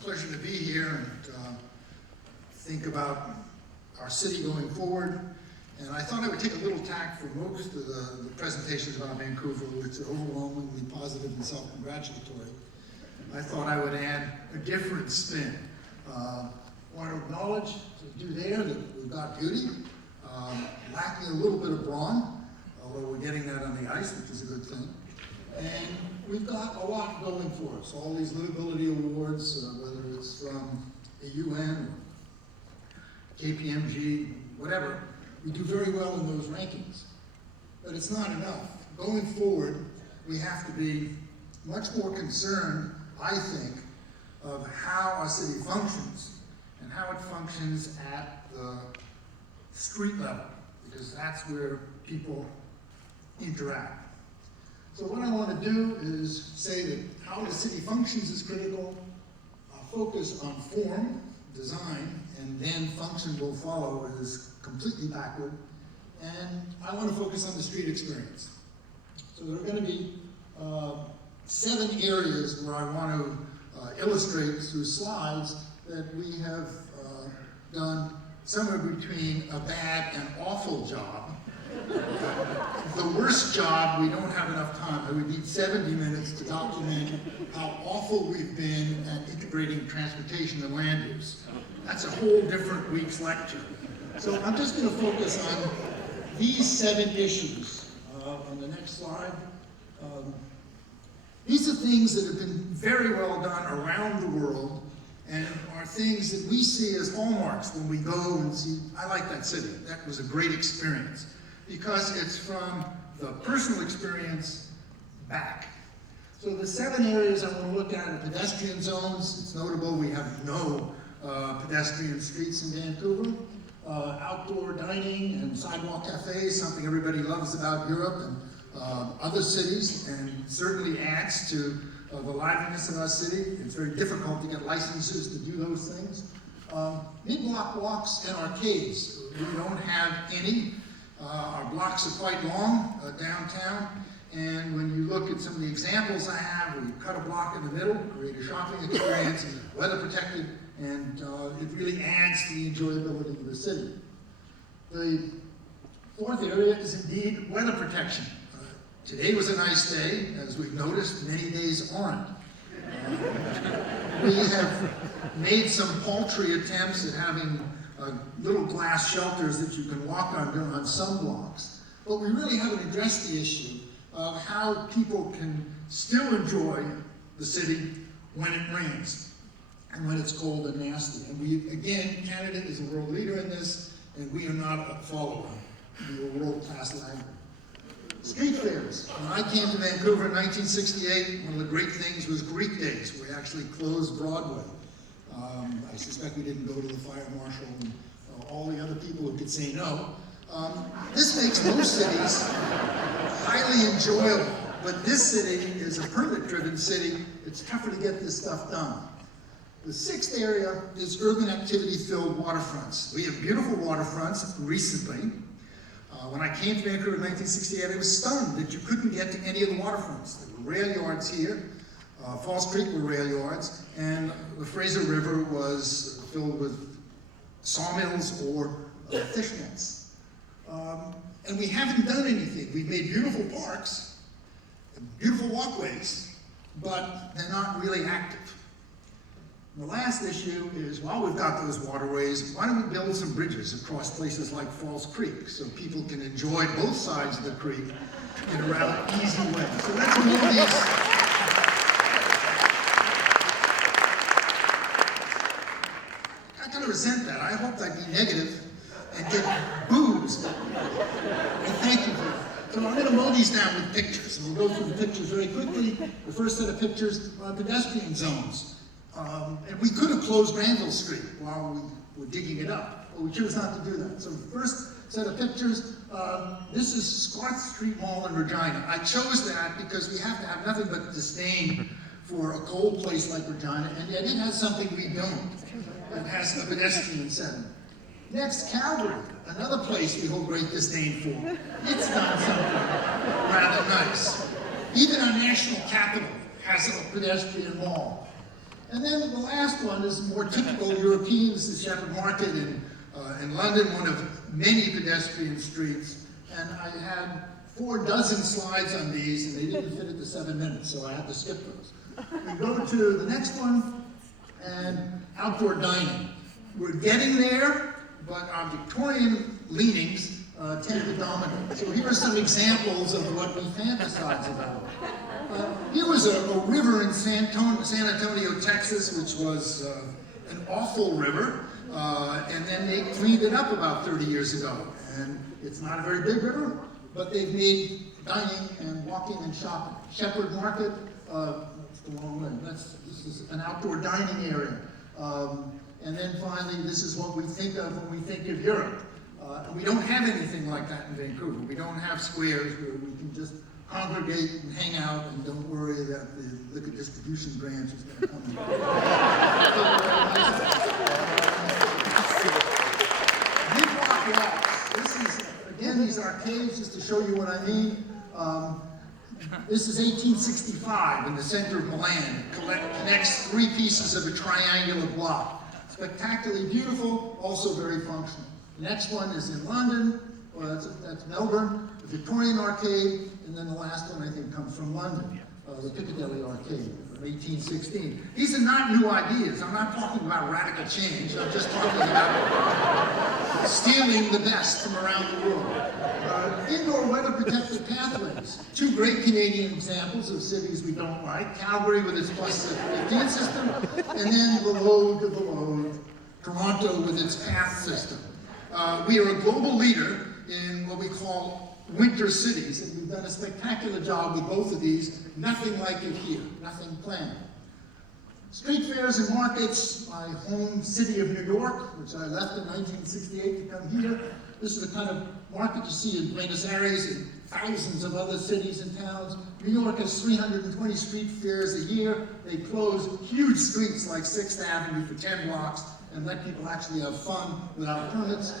pleasure to be here and think about our city going forward. And I thought I would take a little tack for most of the presentations about Vancouver, which are overwhelmingly positive and self-congratulatory. I thought I would add a different spin. I want to acknowledge, to do there, that we've got beauty, lacking a little bit of brawn, although we're getting that on the ice, which is a good thing. And we've got a lot going for us. All these livability awards, whether it's from the UN or KPMG, whatever, we do very well in those rankings. But it's not enough. Going forward, we have to be much more concerned, I think, of how our city functions and how it functions at the street level, because that's where people interact. So what I want to do is say that how the city functions is critical. I'll focus on form, design, and then function will follow is completely backward. And I want to focus on the street experience. So there are going to be 7 areas where I want to illustrate through slides that we have done somewhere between a bad and awful job. The worst job, we don't have enough time. I would need 70 minutes to document how awful we've been at integrating transportation and land use. That's a whole different week's lecture. So I'm just going to focus on these 7 issues. On the next slide. These are things that have been very well done around the world and are things that we see as hallmarks when we go and see, I like that city. That was a great experience. Because it's from the personal experience back. So the 7 areas I want to look at are pedestrian zones. It's notable we have no pedestrian streets in Vancouver. Outdoor dining and sidewalk cafes, something everybody loves about Europe and other cities, and certainly adds to the liveliness of our city. It's very difficult to get licenses to do those things. Mid-block walks and arcades. We don't have any. Our blocks are quite long downtown, and when you look at some of the examples I have, where you cut a block in the middle, create a shopping experience, weather protected, and it really adds to the enjoyability of the city. The 4th area is indeed weather protection. Today was a nice day, as we've noticed, many days aren't. We have made some paltry attempts at having little glass shelters that you can walk under on some blocks. But we really haven't addressed the issue of how people can still enjoy the city when it rains and when it's cold and nasty. And we, again, Canada is a world leader in this, and we are not a follower. We are a world-class laggard. Street fairs. When I came to Vancouver in 1968, one of the great things was Greek Days. We actually closed Broadway. I suspect we didn't go to the fire marshal and all the other people who could say no. This makes most cities highly enjoyable, but this city is a permit-driven city. It's tougher to get this stuff done. The 6th area is urban activity-filled waterfronts. We have beautiful waterfronts recently. When I came to Vancouver in 1968, I was stunned that you couldn't get to any of the waterfronts. There were rail yards here. Falls Creek were rail yards, and the Fraser River was filled with sawmills or fish nets. And we haven't done anything. We've made beautiful parks, beautiful walkways, but they're not really active. And the last issue is, while we've got those waterways, why don't we build some bridges across places like Falls Creek so people can enjoy both sides of the creek in a rather easy way. So that's one of these. Resent that. I hoped I'd be negative and get boozed. And thank you for that. So I'm going to mow these down with pictures. And we'll go through the pictures very quickly. The first set of pictures are pedestrian zones. And we could have closed Granville Street while we were digging it up, but we chose not to do that. So the first set of pictures, this is Squarth Street Mall in Regina. I chose that because we have to have nothing but disdain for a cold place like Regina, and yet it has something we don't. It has a pedestrian setting. Next, Calgary, another place we hold great disdain for. It's done something rather nice. Even our national capital has a pedestrian mall. And then the last one is more typical European. This is Shepherd Market in London, one of many pedestrian streets. And I had 4 slides on these, and they didn't fit into 7 minutes, so I had to skip those. We go to the next one, and outdoor dining. We're getting there, but our Victorian leanings tend to dominate. So here are some examples of what we fantasize about. Here was a river in San Antonio, Texas, which was an awful river, and then they cleaned it up about 30 years ago. And it's not a very big river, but they've made dining and walking and shopping. Shepherd Market, it's the wrong way. This is an outdoor dining area. And then finally, this is what we think of when we think of Europe. And we don't have anything like that in Vancouver. We don't have squares where we can just congregate and hang out and don't worry that the liquor distribution branch is going to come in. Big block walks. This is, again, these arcades, just to show you what I mean. This is 1865 in the center of Milan. It connects 3 pieces of a triangular block. Spectacularly beautiful, also very functional. The next one is in London, that's Melbourne, the Victorian Arcade, and then the last one I think comes from London, the Piccadilly Arcade from 1816. These are not new ideas. I'm not talking about radical change. I'm just talking about stealing the best from around the world. Indoor weather protected pathways. 2 great Canadian examples of cities we don't like. Calgary with its plus 15 system, and then below, Toronto with its path system. We are a global leader in what we call winter cities, and we've done a spectacular job with both of these. Nothing like it here, nothing planned. Street fairs and markets, my home city of New York, which I left in 1968 to come here. This is the kind of market you see in Buenos Aires and thousands of other cities and towns. New York has 320 street fairs a year. They close huge streets like 6th Avenue for 10 blocks and let people actually have fun without permits.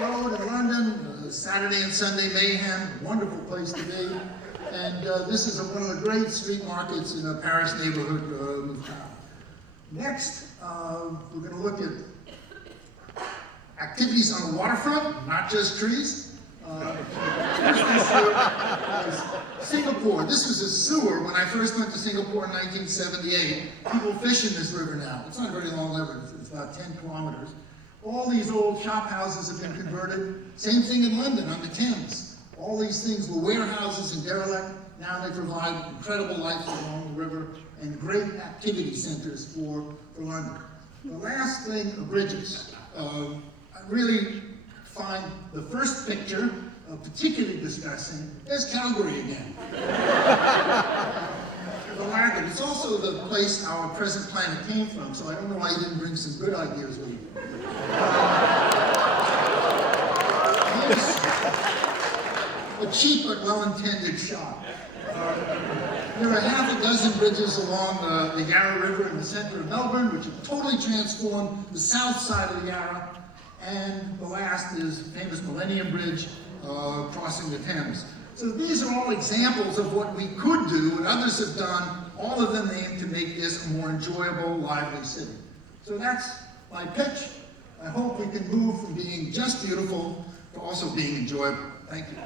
Road in London, Saturday and Sunday mayhem, wonderful place to be. And this is one of the great street markets in a Paris neighborhood of town. Next, we're going to look at activities on the waterfront, not just trees. Singapore. This was a sewer when I first went to Singapore in 1978. People fish in this river now. It's not a very long river. It's about 10 kilometers. All these old shop houses have been converted. Same thing in London on the Thames. All these things were warehouses and derelict. Now they provide incredible life along the river and great activity centers for London. The last thing, bridges. I really find the first picture particularly distressing. There's Calgary again. The lagoon. It's also the place our present planet came from, so I don't know why you didn't bring some good ideas with you. Here's a cheap but well-intended shot. There are half a dozen bridges along the Yarra River in the center of Melbourne, which have totally transformed the south side of the Yarra. And the last is the famous Millennium Bridge crossing the Thames. So these are all examples of what we could do and others have done. All of them aim to make this a more enjoyable, lively city. So that's my pitch. I hope we can move from being just beautiful to also being enjoyable. Thank you.